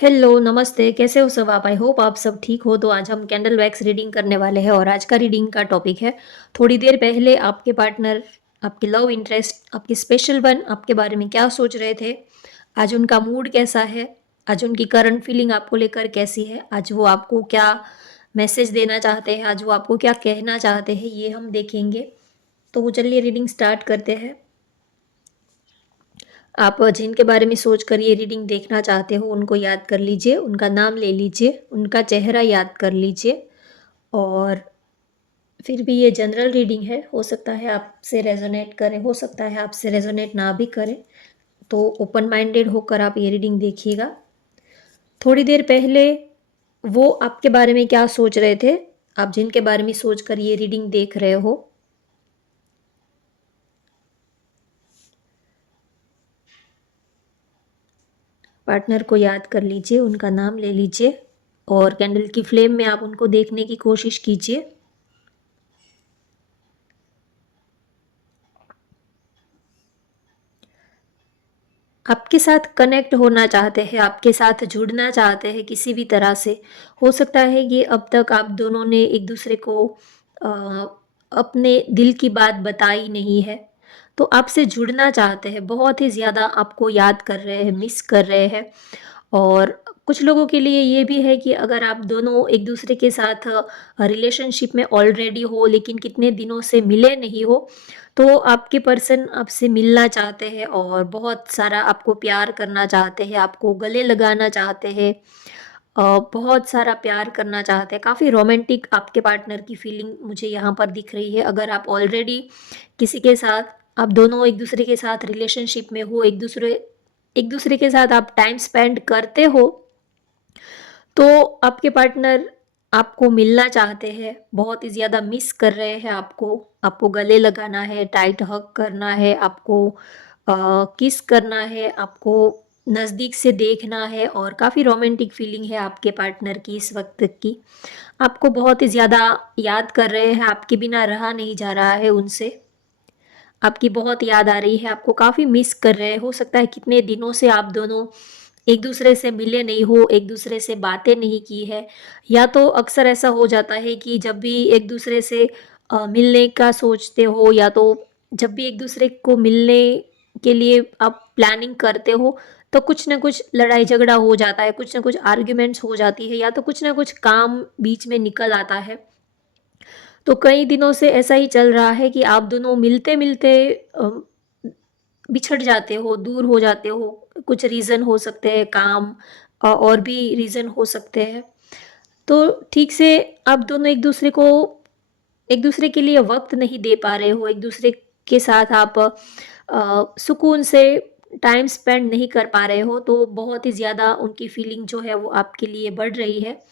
Hello, नमस्ते, कैसे हो सब आप? आई होप आप सब ठीक हो। तो आज हम कैंडल वैक्स रीडिंग करने वाले हैं और आज का रीडिंग का टॉपिक है, थोड़ी देर पहले आपके पार्टनर, आपके लव इंटरेस्ट, आपके स्पेशल वन आपके बारे में क्या सोच रहे थे? आज उनका मूड कैसा है? आज उनकी करंट फीलिंग आपको लेकर कैसी है? आज वो आपको क्या मैसेज देना चाहते हैं? आज वो आपको क्या कहना चाहते हैं? ये हम देखेंगे। तो चलिए रीडिंग स्टार्ट करते हैं। आप जिनके बारे में सोच कर ये रीडिंग देखना चाहते हो उनको याद कर लीजिए, उनका नाम ले लीजिए, उनका चेहरा याद कर लीजिए। और फिर भी ये जनरल रीडिंग है, हो सकता है आपसे रेजोनेट करे, हो सकता है आपसे रेजोनेट ना भी करे। तो ओपन माइंडेड होकर आप ये रीडिंग देखिएगा। थोड़ी देर पहले वो आपके बारे में क्या सोच रहे थे? आप जिनके बारे में सोच कर ये रीडिंग देख रहे हो, पार्टनर को याद कर लीजिए, उनका नाम ले लीजिए और कैंडल की फ्लेम में आप उनको देखने की कोशिश कीजिए। आपके साथ कनेक्ट होना चाहते हैं, आपके साथ जुड़ना चाहते हैं किसी भी तरह से। हो सकता है कि अब तक आप दोनों ने एक दूसरे को अपने दिल की बात बताई नहीं है, तो आपसे जुड़ना चाहते हैं, बहुत ही ज़्यादा आपको याद कर रहे हैं, मिस कर रहे हैं। और कुछ लोगों के लिए ये भी है कि अगर आप दोनों एक दूसरे के साथ रिलेशनशिप में ऑलरेडी हो लेकिन कितने दिनों से मिले नहीं हो, तो आपके पर्सन आपसे मिलना चाहते हैं और बहुत सारा आपको प्यार करना चाहते हैं, आपको गले लगाना चाहते हैं, बहुत सारा प्यार करना चाहते हैं। काफ़ी रोमांटिक आपके पार्टनर की फीलिंग मुझे यहाँ पर दिख रही है। अगर आप ऑलरेडी किसी के साथ, आप दोनों एक दूसरे के साथ रिलेशनशिप में हो, एक दूसरे के साथ आप टाइम स्पेंड करते हो, तो आपके पार्टनर आपको मिलना चाहते हैं, बहुत ही ज़्यादा मिस कर रहे हैं आपको। आपको गले लगाना है, टाइट हग करना है, आपको किस करना है, आपको नज़दीक से देखना है और काफ़ी रोमांटिक फीलिंग है आपके पार्टनर की इस वक्त की। आपको बहुत ही ज़्यादा याद कर रहे हैं, आपके बिना रहा नहीं जा रहा है उनसे। आपकी बहुत याद आ रही है, आपको काफ़ी मिस कर रहे हैं। हो सकता है कितने दिनों से आप दोनों एक दूसरे से मिले नहीं हो, एक दूसरे से बातें नहीं की है। या तो अक्सर ऐसा हो जाता है कि जब भी एक दूसरे से मिलने का सोचते हो, या तो जब भी एक दूसरे को मिलने के लिए आप प्लानिंग करते हो, तो कुछ ना कुछ लड़ाई झगड़ा हो जाता है, कुछ ना कुछ आर्ग्यूमेंट्स हो जाती है, या तो कुछ ना कुछ काम बीच में निकल आता है। तो कई दिनों से ऐसा ही चल रहा है कि आप दोनों मिलते-मिलते बिछड़ जाते हो, दूर हो जाते हो। कुछ रीज़न हो सकते हैं, काम और भी रीज़न हो सकते हैं। तो ठीक से आप दोनों एक दूसरे के लिए वक़्त नहीं दे पा रहे हो, एक दूसरे के साथ आप सुकून से टाइम स्पेंड नहीं कर पा रहे हो, तो बहुत ही ज़्यादा उनकी फीलिंग जो है वो आपके लिए बढ़ रही है।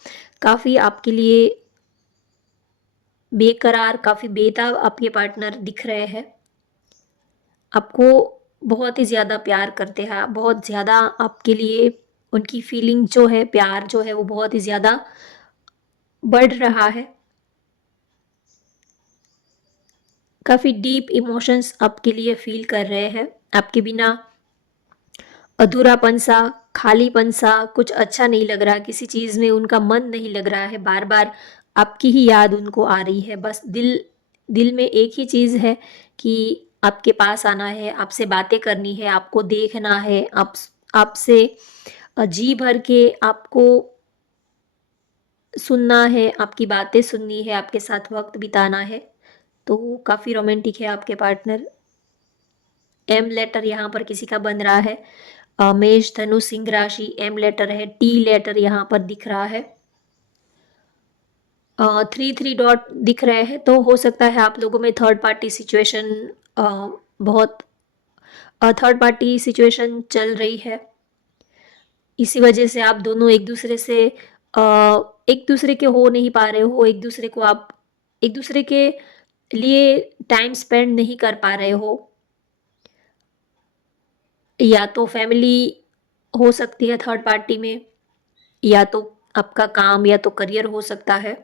काफ़ी आपके लिए बेकरार, काफ़ी बेताब आपके पार्टनर दिख रहे हैं। आपको बहुत ही ज़्यादा प्यार करते हैं, बहुत ज़्यादा आपके लिए उनकी फीलिंग जो है, प्यार जो है वो बहुत ही ज़्यादा बढ़ रहा है। काफ़ी डीप इमोशंस आपके लिए फ़ील कर रहे हैं। आपके बिना अधूरापन-सा, खालीपन-सा, कुछ अच्छा नहीं लग रहा, किसी चीज़ में उनका मन नहीं लग रहा है, बार-बार आपकी ही याद उनको आ रही है। बस दिल दिल में एक ही चीज़ है कि आपके पास आना है, आपसे बातें करनी है, आपको देखना है, आपसे जी भर के आपको सुनना है, आपकी बातें सुननी है, आपके साथ वक़्त बिताना है। तो काफ़ी रोमांटिक है आपके पार्टनर। एम लेटर यहाँ पर किसी का बन रहा है। मेष, धनु, सिंह राशि एम लेटर है, टी लेटर यहाँ पर दिख रहा है। 3 डॉट दिख रहे हैं, तो हो सकता है आप लोगों में थर्ड पार्टी सिचुएशन, बहुत थर्ड पार्टी सिचुएशन चल रही है। इसी वजह से आप दोनों अ, एक दूसरे के हो नहीं पा रहे हो, एक दूसरे के लिए टाइम स्पेंड नहीं कर पा रहे हो। या तो फैमिली हो सकती है थर्ड पार्टी में, या तो आपका काम, या तो करियर हो सकता है।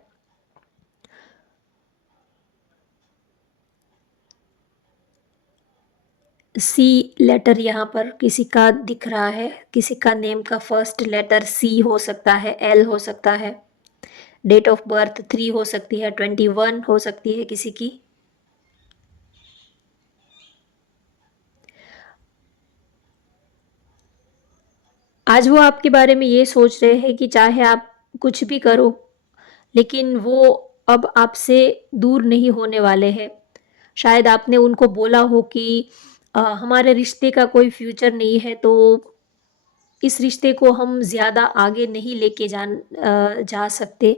सी लेटर यहाँ पर किसी का दिख रहा है, किसी का नेम का फर्स्ट लेटर सी हो सकता है, एल हो सकता है, डेट ऑफ बर्थ 3 हो सकती है, 21 हो सकती है किसी की। आज वो आपके बारे में ये सोच रहे हैं कि चाहे आप कुछ भी करो, लेकिन वो अब आपसे दूर नहीं होने वाले हैं। शायद आपने उनको बोला हो कि हमारे रिश्ते का कोई फ्यूचर नहीं है, तो इस रिश्ते को हम ज़्यादा आगे नहीं लेके जा सकते।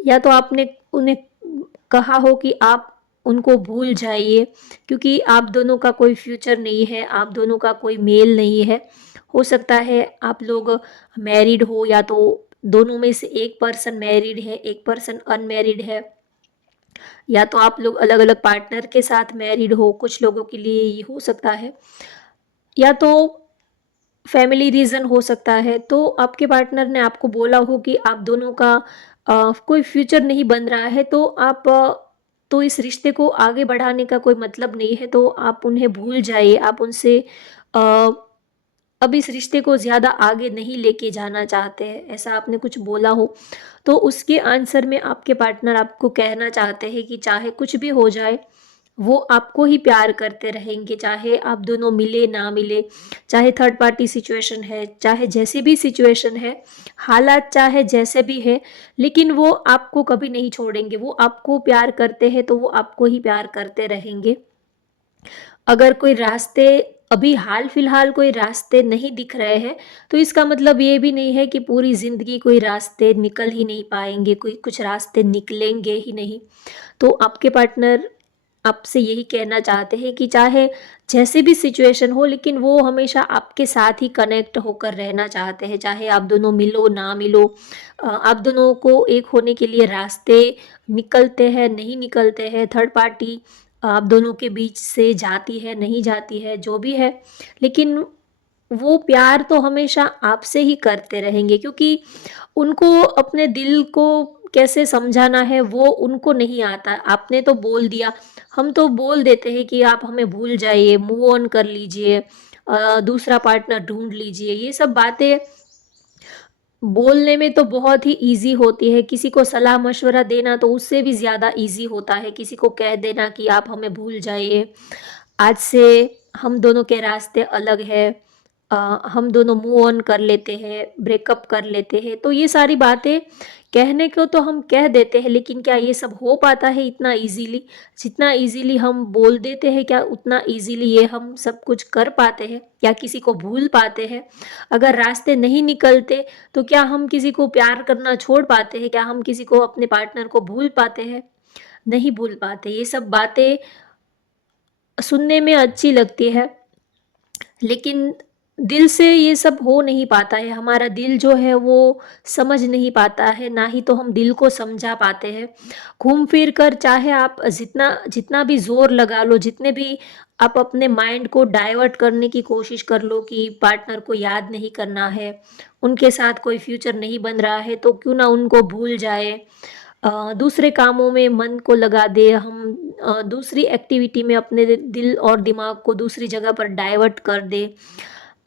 या तो आपने उन्हें कहा हो कि आप उनको भूल जाइए, क्योंकि आप दोनों का कोई फ्यूचर नहीं है, आप दोनों का कोई मेल नहीं है। हो सकता है आप लोग मैरिड हो, या तो दोनों में से एक पर्सन मैरिड है, एक पर्सन अनमैरिड है, या तो आप लोग अलग-अलग पार्टनर के साथ मैरिड हो, कुछ लोगों के लिए ये हो सकता है, या तो फैमिली रीज़न हो सकता है। तो आपके पार्टनर ने आपको बोला हो कि आप दोनों का कोई फ्यूचर नहीं बन रहा है, तो तो इस रिश्ते को आगे बढ़ाने का कोई मतलब नहीं है, तो आप उन्हें भूल जाइए, आप उनसे अ, अब इस रिश्ते को ज़्यादा आगे नहीं लेके जाना चाहते हैं, ऐसा आपने कुछ बोला हो। तो उसके आंसर में आपके पार्टनर आपको कहना चाहते हैं कि चाहे कुछ भी हो जाए, वो आपको ही प्यार करते रहेंगे, चाहे आप दोनों मिले ना मिले, चाहे थर्ड पार्टी सिचुएशन है, चाहे जैसी भी सिचुएशन है, हालात चाहे जैसे भी है, लेकिन वो आपको कभी नहीं छोड़ेंगे। वो आपको प्यार करते हैं, तो वो आपको ही प्यार करते रहेंगे। अगर कोई रास्ते अभी हाल फिलहाल कोई रास्ते नहीं दिख रहे हैं, तो इसका मतलब ये भी नहीं है कि पूरी ज़िंदगी कोई रास्ते निकल ही नहीं पाएँगे, कोई कुछ रास्ते निकलेंगे ही नहीं। तो आपके पार्टनर आपसे यही कहना चाहते हैं कि चाहे जैसे भी सिचुएशन हो, लेकिन वो हमेशा आपके साथ ही कनेक्ट होकर रहना चाहते हैं। चाहे आप दोनों मिलो ना मिलो, आप दोनों को एक होने के लिए रास्ते निकलते हैं, नहीं निकलते हैं, थर्ड पार्टी आप दोनों के बीच से जाती है, नहीं जाती है, जो भी है, लेकिन वो प्यार तो हमेशा आपसे ही करते रहेंगे, क्योंकि उनको अपने दिल को कैसे समझाना है वो उनको नहीं आता। आपने तो बोल दिया, हम तो बोल देते हैं कि आप हमें भूल जाइए, मूव ऑन कर लीजिए, दूसरा पार्टनर ढूँढ लीजिए। ये सब बातें बोलने में तो बहुत ही ईज़ी होती है, किसी को सलाह-मशवरा देना तो उससे भी ज़्यादा ईज़ी होता है, किसी को कह देना कि आप हमें भूल जाइए, आज से हम दोनों के रास्ते अलग हैं, हम दोनों मूव ऑन कर लेते हैं, ब्रेकअप कर लेते हैं। तो ये सारी बातें कहने को तो हम कह देते हैं, लेकिन क्या ये सब हो पाता है इतना ईज़िली? जितना ईज़िली हम बोल देते हैं, क्या उतना ईज़िली ये हम सब कुछ कर पाते हैं? क्या किसी को भूल पाते हैं? अगर रास्ते नहीं निकलते, तो क्या हम किसी को प्यार करना छोड़ पाते हैं? क्या हम किसी को, अपने पार्टनर को भूल पाते हैं? नहीं भूल पाते। ये सब बातें सुनने में अच्छी लगती है, लेकिन दिल से ये सब हो नहीं पाता है। हमारा दिल जो है वो समझ नहीं पाता है, ना ही तो हम दिल को समझा पाते हैं। घूम फिर कर चाहे आप जितना जितना भी ज़ोर लगा लो, जितने भी आप अपने माइंड को डाइवर्ट करने की कोशिश कर लो कि पार्टनर को याद नहीं करना है, उनके साथ कोई फ्यूचर नहीं बन रहा है, तो क्यों ना उनको भूल जाए, दूसरे कामों में मन को लगा दें, हम दूसरी एक्टिविटी में अपने दिल और दिमाग को दूसरी जगह पर डाइवर्ट कर दें।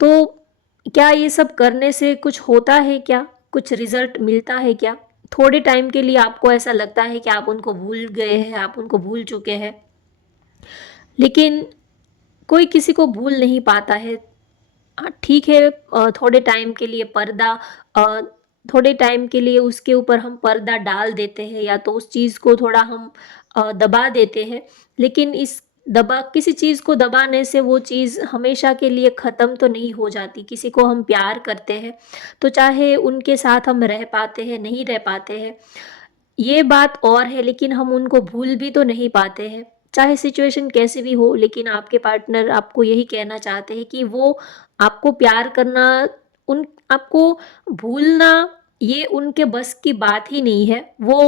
तो क्या ये सब करने से कुछ होता है क्या? कुछ रिज़ल्ट मिलता है क्या? थोड़े टाइम के लिए आपको ऐसा लगता है कि आप उनको भूल गए हैं, आप उनको भूल चुके हैं, लेकिन कोई किसी को भूल नहीं पाता है। हाँ, ठीक है, थोड़े टाइम के लिए अ, थोड़े टाइम के लिए उसके ऊपर हम पर्दा डाल देते हैं, या तो उस चीज़ को थोड़ा हम दबा देते हैं, लेकिन इस दबा किसी चीज़ को दबाने से वो चीज़ हमेशा के लिए ख़त्म तो नहीं हो जाती। किसी को हम प्यार करते हैं, तो चाहे उनके साथ हम रह पाते हैं, नहीं रह पाते हैं, ये बात और है, लेकिन हम उनको भूल भी तो नहीं पाते हैं। चाहे सिचुएशन कैसी भी हो, लेकिन आपके पार्टनर आपको यही कहना चाहते हैं कि वो आपको प्यार करना, उन आपको भूलना, ये उनके बस की बात ही नहीं है। वो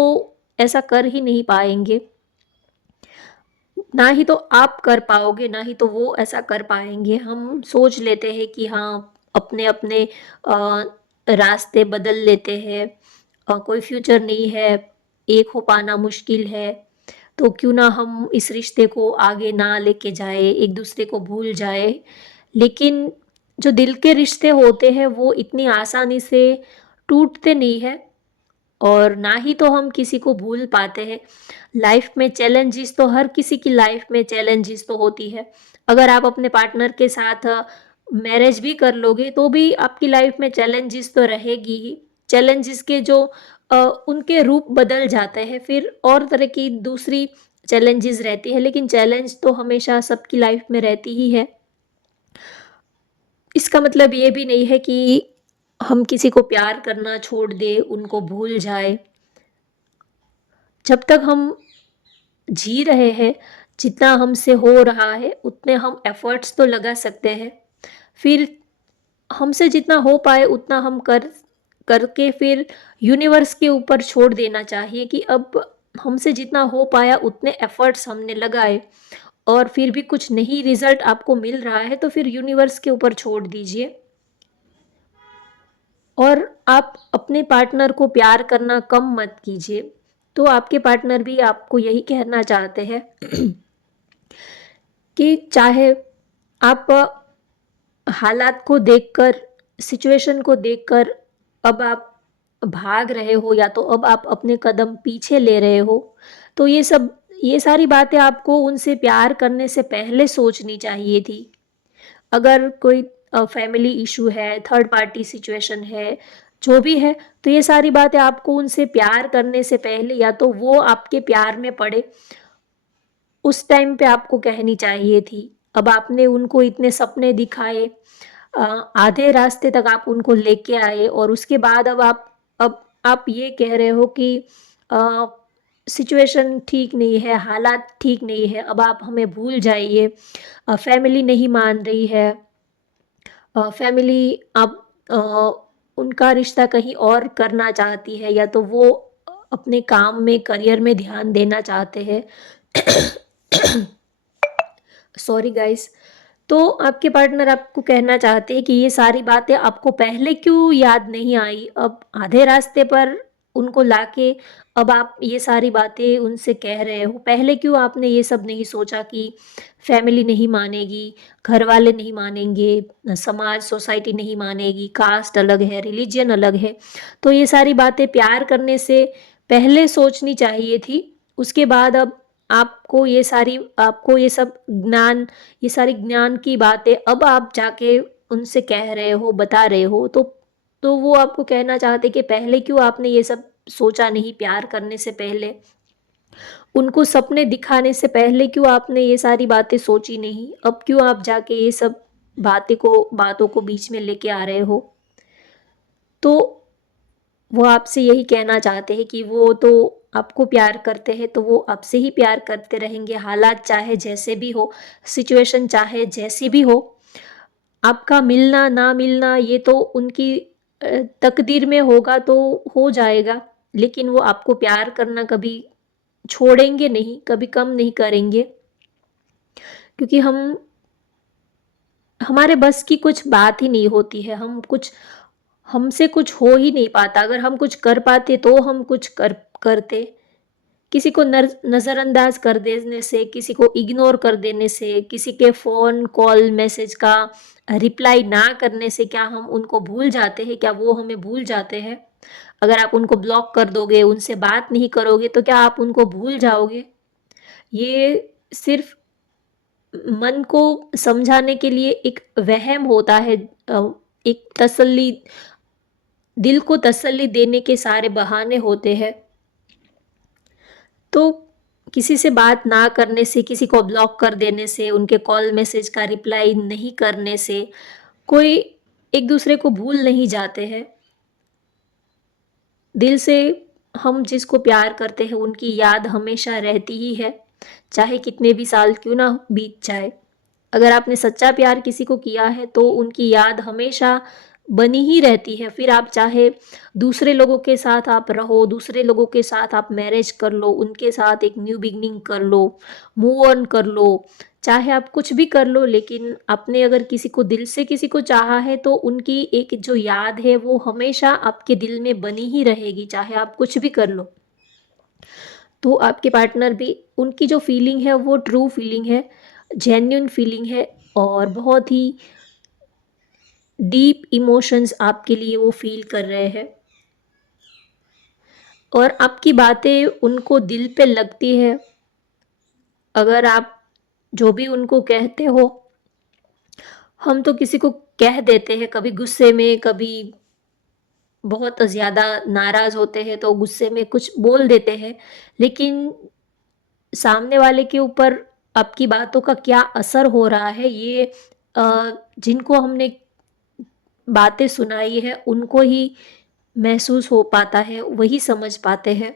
ऐसा कर ही नहीं पाएँगे। ना ही तो आप कर पाओगे, ना ही तो वो ऐसा कर पाएँगे। हम सोच लेते हैं कि हाँ, अपने-अपने रास्ते बदल लेते हैं, कोई फ्यूचर नहीं है, एक हो पाना मुश्किल है। तो क्यों ना हम इस रिश्ते को आगे ना लेके जाएँ, एक दूसरे को भूल जाएँ। लेकिन जो दिल के रिश्ते होते हैं वो इतनी आसानी से टूटते नहीं हैं और ना ही तो हम किसी को भूल पाते हैं। लाइफ में चैलेंजेस तो हर किसी की लाइफ में चैलेंजेस तो होती है। अगर आप अपने पार्टनर के साथ मैरिज भी कर लोगे तो भी आपकी लाइफ में चैलेंजेस तो रहेगी ही। चैलेंजेस के जो उनके रूप बदल जाते हैं, फिर और तरह की दूसरी चैलेंजेस रहती है, लेकिन चैलेंज तो हमेशा सबकी लाइफ में रहती ही है। इसका मतलब ये भी नहीं है कि हम किसी को प्यार करना छोड़ दें, उनको भूल जाएँ। जब तक हम जी रहे हैं, जितना हमसे हो रहा है, उतने हम एफ़र्ट्स तो लगा सकते हैं। फिर हमसे जितना हो पाए उतना हम करके फिर यूनिवर्स के ऊपर छोड़ देना चाहिए कि अब हमसे जितना हो पाया उतने एफ़र्ट्स हमने लगाए और फिर भी कुछ नहीं रिज़ल्ट आपको मिल रहा है, तो फिर यूनिवर्स के ऊपर छोड़ दीजिए। और आप अपने पार्टनर को प्यार करना कम मत कीजिए। तो आपके पार्टनर भी आपको यही कहना चाहते हैं कि चाहे आप हालात को देखकर, सिचुएशन को देखकर अब आप भाग रहे हो या तो अब आप अपने कदम पीछे ले रहे हो, तो ये सारी बातें आपको उनसे प्यार करने से पहले सोचनी चाहिए थी। अगर कोई फैमिली इशू है, थर्ड पार्टी सिचुएशन है, जो भी है, तो ये सारी बातें आपको उनसे प्यार करने से पहले या तो वो आपके प्यार में पड़े, उस टाइम पे आपको कहनी चाहिए थी। अब आपने उनको इतने सपने दिखाए, अ, आधे रास्ते तक आप उनको लेके आए और उसके बाद अब आप ये कह रहे हो कि अ, सिचुएशन ठीक नहीं है, हालात ठीक नहीं है, अब आप हमें भूल जाइए। फैमिली नहीं मान रही है। फैमिली अब उनका रिश्ता कहीं और करना चाहती है या तो वो अपने काम में, करियर में ध्यान देना चाहते हैं। Sorry guys. तो आपके पार्टनर आपको कहना चाहते हैं कि ये सारी बातें आपको पहले क्यों याद नहीं आई? अब आधे रास्ते पर उनको लाके अब आप ये सारी बातें उनसे कह रहे हो। पहले क्यों आपने ये सब नहीं सोचा कि फैमिली नहीं मानेगी, घर वाले नहीं मानेंगे, समाज, सोसाइटी नहीं मानेगी, कास्ट अलग है, रिलीजन अलग है। तो ये सारी बातें प्यार करने से पहले सोचनी चाहिए थी। उसके बाद अब आपको ये सारी ज्ञान की बातें अब आप जाके उनसे कह रहे हो, बता रहे हो, तो वो आपको कहना चाहते कि पहले क्यों आपने ये सब सोचा नहीं प्यार करने से पहले? उनको सपने दिखाने से पहले क्यों आपने ये सारी बातें सोची नहीं? अब क्यों आप जाके ये सब बातों को बीच में लेके आ रहे हो? तो वो आपसे यही कहना चाहते हैं कि वो तो आपको प्यार करते हैं, तो वो आपसे ही प्यार करते रहेंगे, हालात चाहे जैसे भी हो, सिचुएशन चाहे जैसी भी हो। आपका मिलना ना मिलना ये तो उनकी तकदीर में होगा तो हो जाएगा, लेकिन वो आपको प्यार करना कभी छोड़ेंगे नहीं, कभी कम नहीं करेंगे, क्योंकि हमारे बस की कुछ बात ही नहीं होती है। हमसे कुछ हो ही नहीं पाता। अगर हम कुछ कर पाते तो हम कुछ करते। किसी को नज़रअंदाज कर देने से, किसी को इग्नोर कर देने से, किसी के फ़ोन कॉल मैसेज का रिप्लाई ना करने से क्या हम उनको भूल जाते हैं? क्या वो हमें भूल जाते हैं? अगर आप उनको ब्लॉक कर दोगे, उनसे बात नहीं करोगे, तो क्या आप उनको भूल जाओगे? ये सिर्फ मन को समझाने के लिए एक वहम होता है, एक तसल्ली, दिल को तसल्ली देने के सारे बहाने होते हैं। तो किसी से बात ना करने से, किसी को ब्लॉक कर देने से, उनके कॉल मैसेज का रिप्लाई नहीं करने से कोई एक दूसरे को भूल नहीं जाते हैं। दिल से हम जिसको प्यार करते हैं उनकी याद हमेशा रहती ही है, चाहे कितने भी साल क्यों ना बीत जाए। अगर आपने सच्चा प्यार किसी को किया है तो उनकी याद हमेशा बनी ही रहती है। फिर आप चाहे दूसरे लोगों के साथ आप रहो, दूसरे लोगों के साथ आप मैरिज कर लो, उनके साथ एक न्यू बिगनिंग कर लो, मूव ऑन कर लो, चाहे आप कुछ भी कर लो, लेकिन आपने अगर किसी को दिल से किसी को चाहा है तो उनकी एक जो याद है वो हमेशा आपके दिल में बनी ही रहेगी, चाहे आप कुछ भी कर लो। तो आपके पार्टनर भी, उनकी जो फीलिंग है वो ट्रू फीलिंग है, जेन्युइन फीलिंग है और बहुत ही डीप इमोशंस आपके लिए वो फील कर रहे हैं और आपकी बातें उनको दिल पे लगती है। अगर आप जो भी उनको कहते हो, हम तो किसी को कह देते हैं कभी गुस्से में, कभी बहुत ज़्यादा नाराज़ होते हैं तो गुस्से में कुछ बोल देते हैं, लेकिन सामने वाले के ऊपर आपकी बातों का क्या असर हो रहा है, ये जिनको हमने बातें सुनाई है उनको ही महसूस हो पाता है, वही समझ पाते हैं।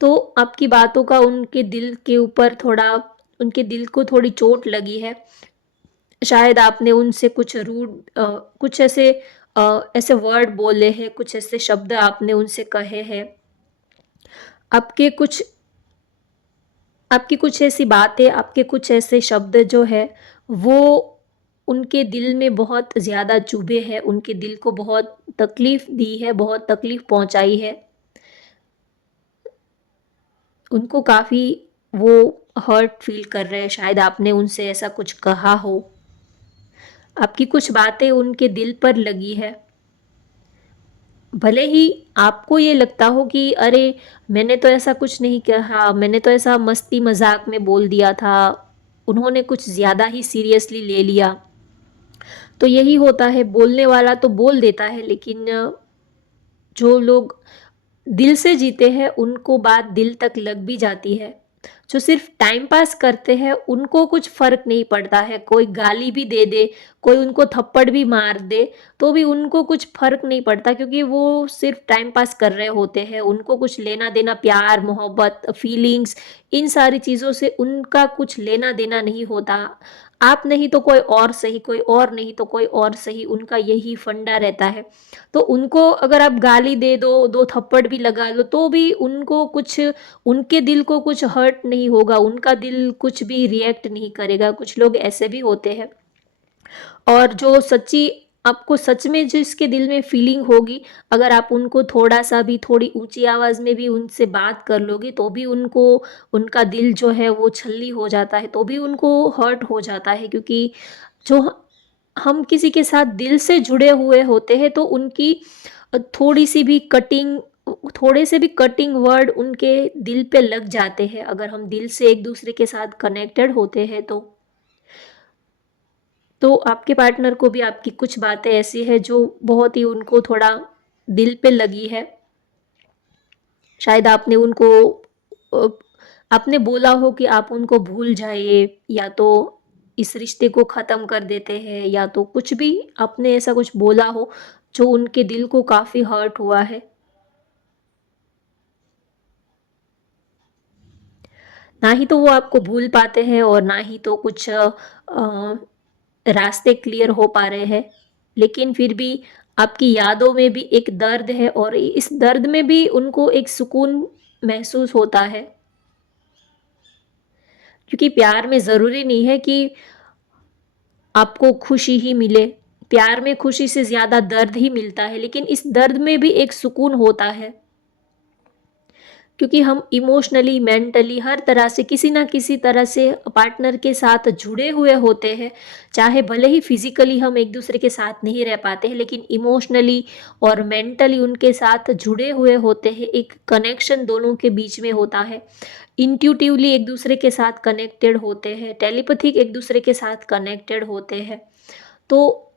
तो आपकी बातों का उनके दिल के ऊपर थोड़ा, उनके दिल को थोड़ी चोट लगी है। शायद आपने उनसे कुछ रूड कुछ ऐसे वर्ड बोले हैं, कुछ ऐसे शब्द आपने उनसे कहे हैं। आपके कुछ आपकी कुछ ऐसी बातें, आपके कुछ ऐसे शब्द जो है वो उनके दिल में बहुत ज़्यादा चुभे हैं, उनके दिल को बहुत तकलीफ़ दी है, बहुत तकलीफ़ पहुँचाई है। उनको काफ़ी वो हर्ट फ़ील कर रहे हैं, शायद आपने उनसे ऐसा कुछ कहा हो। आपकी कुछ बातें उनके दिल पर लगी है। भले ही आपको ये लगता हो कि अरे! मैंने तो ऐसा कुछ नहीं कहा, मैंने तो ऐसा मस्ती मज़ाक में बोल दिया था, उन्होंने कुछ ज़्यादा ही सीरियसली ले लिया। तो यही होता है, बोलने वाला तो बोल देता है, लेकिन जो लोग दिल से जीते हैं उनको बात दिल तक लग भी जाती है। जो सिर्फ टाइम पास करते हैं उनको कुछ फ़र्क नहीं पड़ता है, कोई गाली भी दे दे, कोई उनको थप्पड़ भी मार दे, तो भी उनको कुछ फ़र्क नहीं पड़ता, क्योंकि वो सिर्फ टाइम पास कर रहे होते हैं। उनको कुछ लेना-देना, प्यार, मोहब्बत, फीलिंग्स, इन सारी चीज़ों से उनका कुछ लेना-देना नहीं होता। आप नहीं तो कोई और सही, कोई और नहीं तो कोई और सही, उनका यही फंडा रहता है। तो उनको अगर आप गाली दे दो, 2 थप्पड़ भी लगा दो, तो भी उनको कुछ, उनके दिल को कुछ हर्ट नहीं होगा, उनका दिल कुछ भी रिएक्ट नहीं करेगा। कुछ लोग ऐसे भी होते हैं। और जो सच्ची, आपको सच में जिसके दिल में फीलिंग होगी, अगर आप उनको थोड़ा-सा भी, थोड़ी ऊँची आवाज़ में भी उनसे बात कर लोगे, तो भी उनको, उनका दिल जो है वो छलनी हो जाता है, तो भी उनको हर्ट हो जाता है, क्योंकि जो हम किसी के साथ दिल से जुड़े हुए होते हैं तो उनकी थोड़ी-सी भी कटिंग, थोड़े से भी कटिंग वर्ड उनके दिल पे लग जाते हैं, अगर हम दिल से एक-दूसरे के साथ कनेक्टेड होते हैं तो। तो आपके पार्टनर को भी आपकी कुछ बातें ऐसी हैं जो बहुत ही उनको थोड़ा दिल पे लगी है। शायद आपने उनको अ, आपने बोला हो कि आप उनको भूल जाइए, या तो इस रिश्ते को ख़त्म कर देते हैं, या तो कुछ भी आपने ऐसा कुछ बोला हो जो उनके दिल को काफ़ी हर्ट हुआ है। ना ही तो वो आपको भूल पाते हैं और ना ही तो कुछ रास्ते क्लियर हो पा रहे हैं। लेकिन फिर भी आपकी यादों में भी एक दर्द है और इस दर्द में भी उनको एक सुकून महसूस होता है। क्योंकि प्यार में ज़रूरी नहीं है कि आपको खुशी ही मिले। प्यार में खुशी से ज़्यादा दर्द ही मिलता है, लेकिन इस दर्द में भी एक सुकून होता है। क्योंकि हम इमोशनली, मेंटली हर तरह से, किसी ना किसी तरह से पार्टनर के साथ जुड़े हुए होते हैं। चाहे भले ही फिज़िकली हम एक-दूसरे के साथ नहीं रह पाते हैं, लेकिन इमोशनली और मेंटली उनके साथ जुड़े हुए होते हैं। एक कनेक्शन दोनों के बीच में होता है। इंट्यूटिवली एक-दूसरे के साथ कनेक्टेड होते हैं, टेलीपैथिक एक-दूसरे के साथ कनेक्टेड होते हैं। तो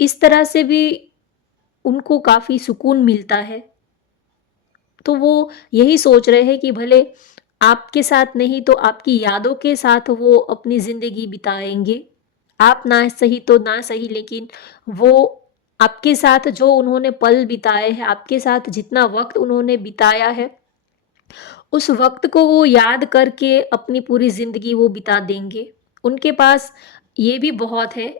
इस तरह से भी उनको काफ़ी सुकून मिलता है। तो वो यही सोच रहे हैं कि भले आपके साथ नहीं तो आपकी यादों के साथ वो अपनी ज़िंदगी बिताएँगे। आप ना सही तो ना सही, लेकिन वो आपके साथ जो उन्होंने पल बिताए हैं, आपके साथ जितना वक़्त उन्होंने बिताया है, उस वक़्त को वो याद करके अपनी पूरी ज़िंदगी वो बिता देंगे। उनके पास ये भी बहुत है,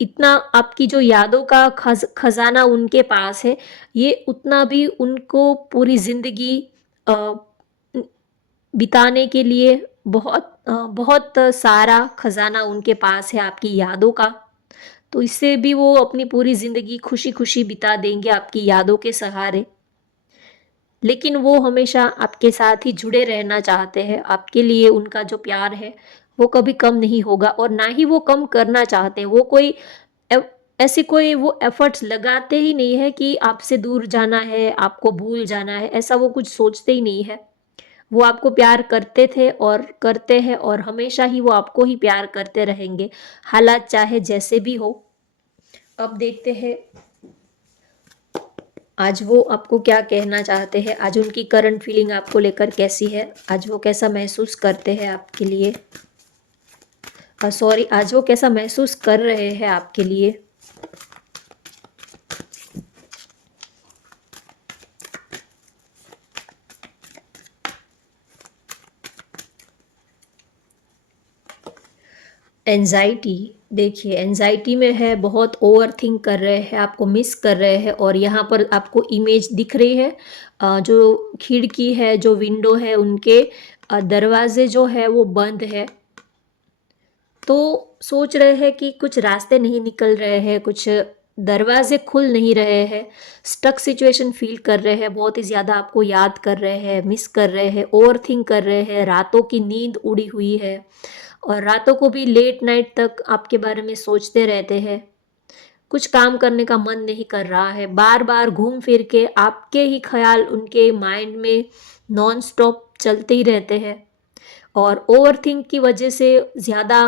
इतना आपकी जो यादों का खज़ाना उनके पास है, ये उतना भी उनको पूरी ज़िंदगी अ, उम, बिताने के लिए बहुत सारा खज़ाना उनके पास है आपकी यादों का। तो इससे भी वो अपनी पूरी ज़िंदगी खुशी-खुशी बिता देंगे आपकी यादों के सहारे। लेकिन वो हमेशा आपके साथ ही जुड़े रहना चाहते हैं। आपके लिए उनका जो प्यार है वो कभी कम नहीं होगा और ना ही वो कम करना चाहते हैं। वो कोई ए ऐसे कोई वो एफ़र्ट्स लगाते ही नहीं है कि आपसे दूर जाना है, आपको भूल जाना है, ऐसा वो कुछ सोचते ही नहीं है। वो आपको प्यार करते थे और करते हैं और हमेशा ही वो आपको ही प्यार करते रहेंगे, हालात चाहे जैसे भी हो। अब देखते हैं आज वो आपको क्या कहना चाहते हैं, आज उनकी करंट फीलिंग आपको लेकर कैसी है, आज वो कैसा महसूस करते हैं आपके लिए, सॉरी, आज वो कैसा महसूस कर रहे हैं आपके लिए। एंजाइटी, देखिए एंजाइटी में है, बहुत ओवरथिंक कर रहे हैं, आपको मिस कर रहे हैं और यहाँ पर आपको इमेज दिख रही है, जो खिड़की है, जो विंडो है, उनके दरवाजे जो है वो बंद है। तो सोच रहे हैं कि कुछ रास्ते नहीं निकल रहे हैं, कुछ दरवाजे खुल नहीं रहे हैं, स्टक सिचुएशन फील कर रहे हैं, बहुत ही ज़्यादा आपको याद कर रहे हैं, मिस कर रहे हैं, ओवरथिंक कर रहे हैं, रातों की नींद उड़ी हुई है और रातों को भी लेट नाइट तक आपके बारे में सोचते रहते हैं। कुछ काम करने का मन नहीं कर रहा है, बार बार घूम फिर के आपके ही ख्याल उनके माइंड में नॉन स्टॉप चलते ही रहते हैं और ओवरथिंक की वजह से ज़्यादा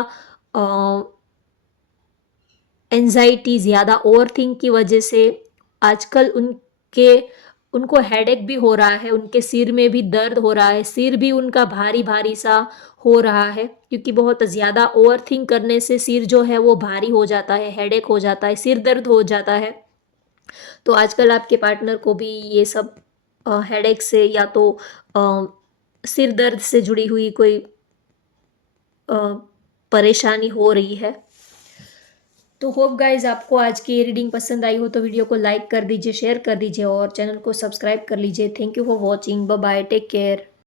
एंजाइटी, ज़्यादा ओवरथिंक की वजह से आजकल उनको हेडेक भी हो रहा है, उनके सिर में भी दर्द हो रहा है, सिर भी उनका भारी भारी सा हो रहा है क्योंकि बहुत ज़्यादा ओवरथिंक करने से सिर जो है वो भारी हो जाता है, हेडेक हो जाता है, सिर दर्द हो जाता है। तो आजकल आपके पार्टनर को भी ये सब हेडेक से या तो सिर दर्द से जुड़ी हुई कोई परेशानी हो रही है। तो होप गाइज आपको आज की ये रीडिंग पसंद आई हो तो वीडियो को लाइक कर दीजिए, शेयर कर दीजिए और चैनल को सब्सक्राइब कर लीजिए। Thank you for watching, bye bye, take care.